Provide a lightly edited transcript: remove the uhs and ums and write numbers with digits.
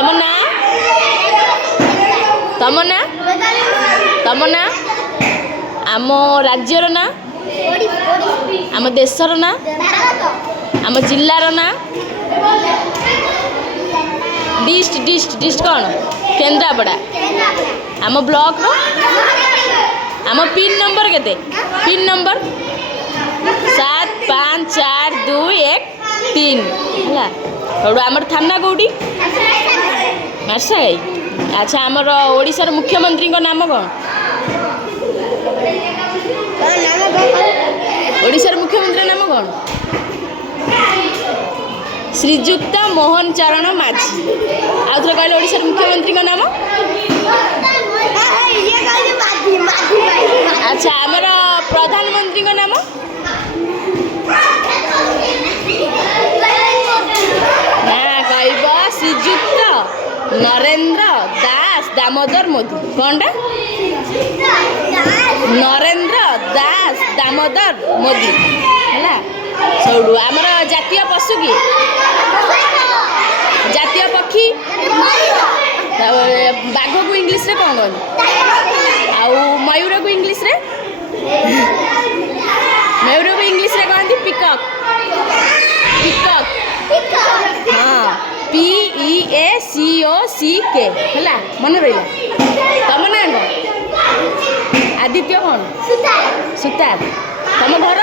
तम ना तम ना तम ना आम राज्यर ना आम देशर ना आम जिल्लार ना डिस्ट डिस्ट डिस्ट कौन केन्द्रापड़ा आम ब्लॉक रो आम पिन नंबर केते पिन नंबर 75421 है आमर थाना कौटी मार्साई। अच्छा आमर ओडिशार मुख्यमंत्री नाम कौन ओडिशार मुख्यमंत्री नाम कौन श्रीजुक्त मोहन चरण माझी। आउ थे कहले ओडिशार मुख्यमंत्री नाम अच्छा आमर प्रधानमंत्री नाम ना कहब श्रीजुक्त नरेंद्र दास दामोदर मोदी कौनटा नरेंद्र दास दामोदर मोदी है सब आमर जातीय पशु किए जातीय पक्षी बाघ को इंग्लीश रे कौन कहनी आउ मयूर को इंग्लीश रे मयूर को इंग्लीश रे कहती पिकॉक पिकॉक हाँ PEACOCK है मन रहा तम ना कौन आदित्य कौन सुतार तम घर